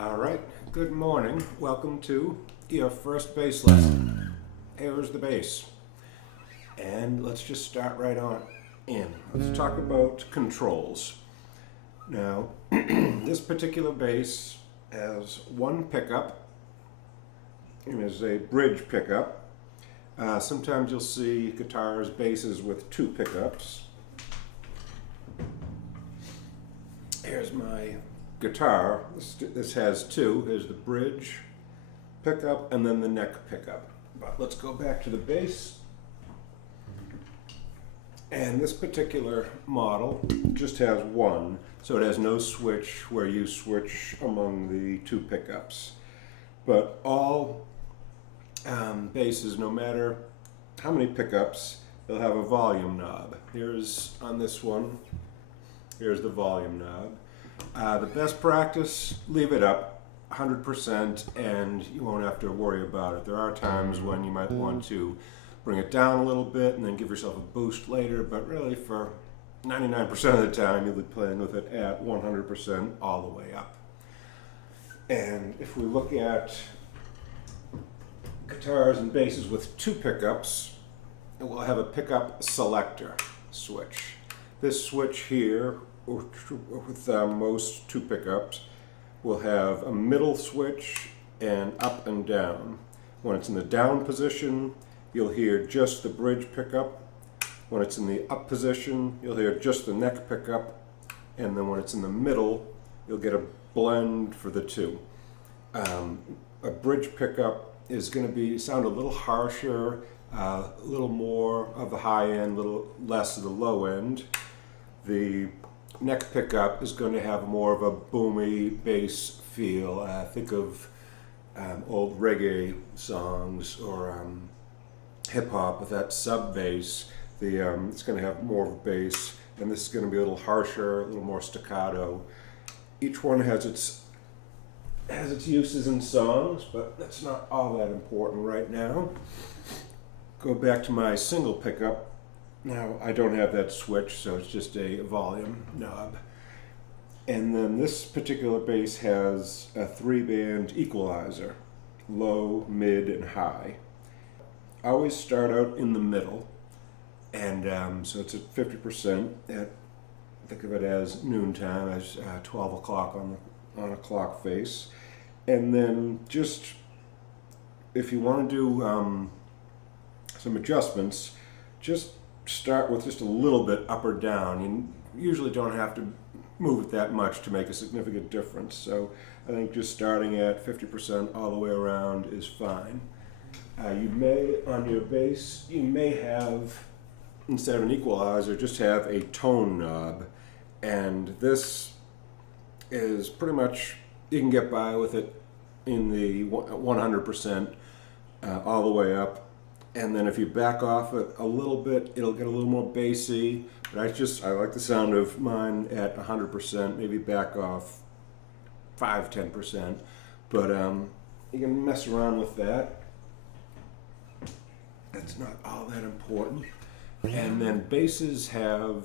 All right, good morning. Welcome to your first bass lesson. Here's the bass. And let's just start right on in. Let's talk about controls. Now, this particular bass has one pickup, and is a bridge pickup. Sometimes you'll see guitars, basses with two pickups. Here's my guitar. This has two. Here's the bridge pickup and then the neck pickup. But let's go back to the bass. And this particular model just has one, so it has no switch where you switch among the two pickups. But all basses, no matter how many pickups, they'll have a volume knob. Here's on this one, here's the volume knob. The best practice, leave it up 100% and you won't have to worry about it. There are times when you might want to bring it down a little bit and then give yourself a boost later, but really for 99% of the time you'll be playing with it at 100% all the way up. And if we look at guitars and basses with two pickups, it will have a pickup selector switch. This switch here, with most two pickups, will have a middle switch and up and down. When it's in the down position, you'll hear just the bridge pickup. When it's in the up position, you'll hear just the neck pickup. And then when it's in the middle, you'll get a blend for the two. A bridge pickup is going to sound a little harsher, a little more of the high end, a little less of the low end. The neck pickup is going to have more of a boomy bass feel. Think of old reggae songs or hip hop with that sub bass. It's going to have more of a bass, and this is going to be a little harsher, a little more staccato. Each one has its uses in songs, but that's not all that important right now. Go back to my single pickup. Now, I don't have that switch, so it's just a volume knob. And then this particular bass has a 3-band equalizer, low, mid, and high. I always start out in the middle, and so it's at 50%. Think of it as noontime, as 12 o'clock on a clock face. And then just, if you want to do some adjustments, just start with just a little bit up or down. You usually don't have to move it that much to make a significant difference. So I think just starting at 50% all the way around is fine. You may, on your bass, you may have, instead of an equalizer, just have a tone knob. And this is pretty much, you can get by with it in the 100% all the way up. And then if you back off it a little bit, it'll get a little more bassy. But I like the sound of mine at 100%, maybe back off 5-10%. But you can mess around with that. That's not all that important. And then basses have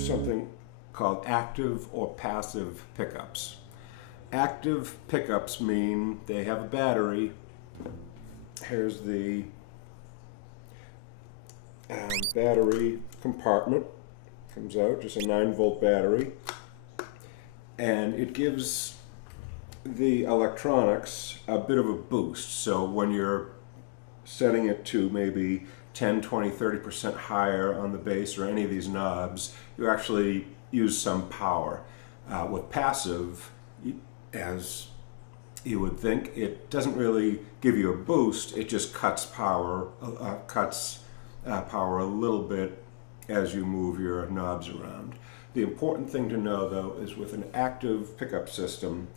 something called active or passive pickups. Active pickups mean they have a battery. Here's the battery compartment. Comes out, just a 9-volt battery. And it gives the electronics a bit of a boost. So when you're setting it to maybe 10, 20, 30% higher on the bass or any of these knobs, you actually use some power. With passive, as you would think, it doesn't really give you a boost, it just cuts power a little bit as you move your knobs around. The important thing to know, though, is with an active pickup system,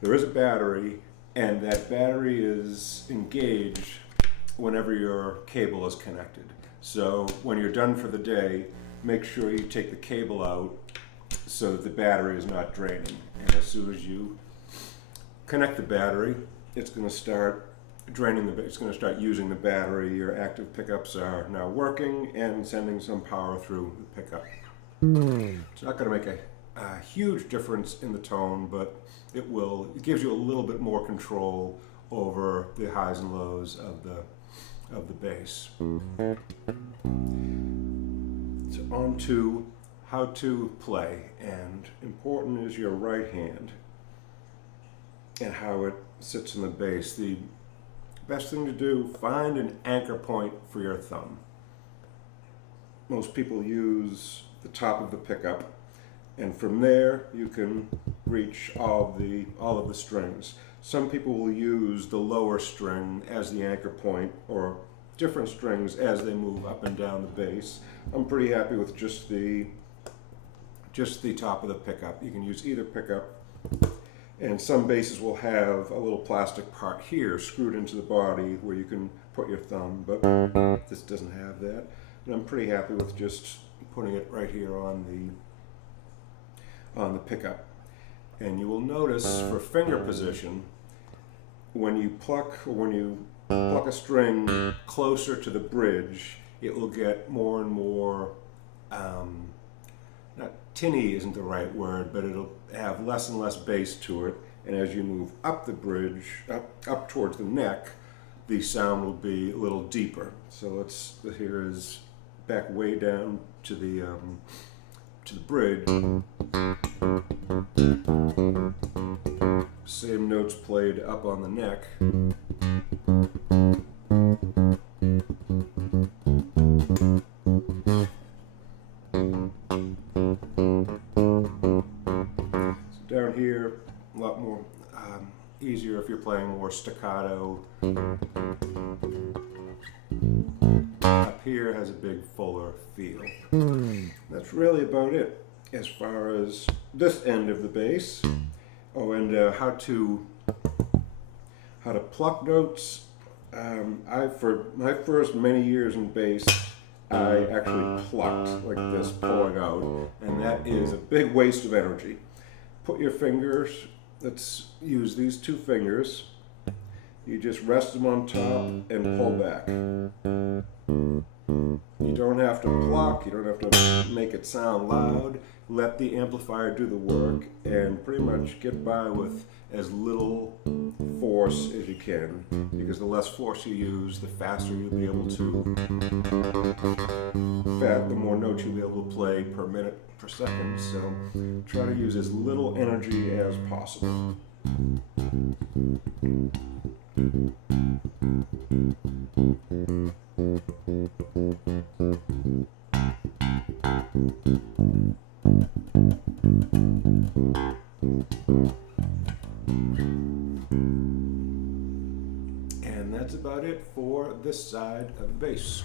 there is a battery, and that battery is engaged whenever your cable is connected. So when you're done for the day, make sure you take the cable out so that the battery is not draining. And as soon as you connect the battery, it's going to start it's going to start using the battery. Your active pickups are now working and sending some power through the pickup. It's not going to make a huge difference in the tone, but it gives you a little bit more control over the highs and lows of the bass. So on to how to play, and important is your right hand and how it sits in the bass. The best thing to do, find an anchor point for your thumb. Most people use the top of the pickup, and from there you can reach all of the strings. Some people will use the lower string as the anchor point, or different strings as they move up and down the bass. I'm pretty happy with just the top of the pickup. You can use either pickup, and some basses will have a little plastic part here screwed into the body where you can put your thumb, but this doesn't have that. And I'm pretty happy with just putting it right here on the pickup. And you will notice for finger position, when you pluck a string closer to the bridge, it will get more and more, not tinny isn't the right word, but it'll have less and less bass to it. And as you move up the bridge, up towards the neck, the sound will be a little deeper. So here is back way down to the bridge. Same notes played up on the neck. So down here, a lot more easier if you're playing more staccato. Up here has a big fuller feel. That's really about it as far as this end of the bass. Oh, and how to pluck notes. For my first many years in bass, I actually plucked like this, pulling out, and that is a big waste of energy. Put your fingers, let's use these two fingers, you just rest them on top and pull back. You don't have to pluck, you don't have to make it sound loud. Let the amplifier do the work and pretty much get by with as little force as you can, because the less force you use, the faster you'll be able to, the more notes you'll be able to play per minute, per second. So try to use as little energy as possible. And that's about it for this side of the bass.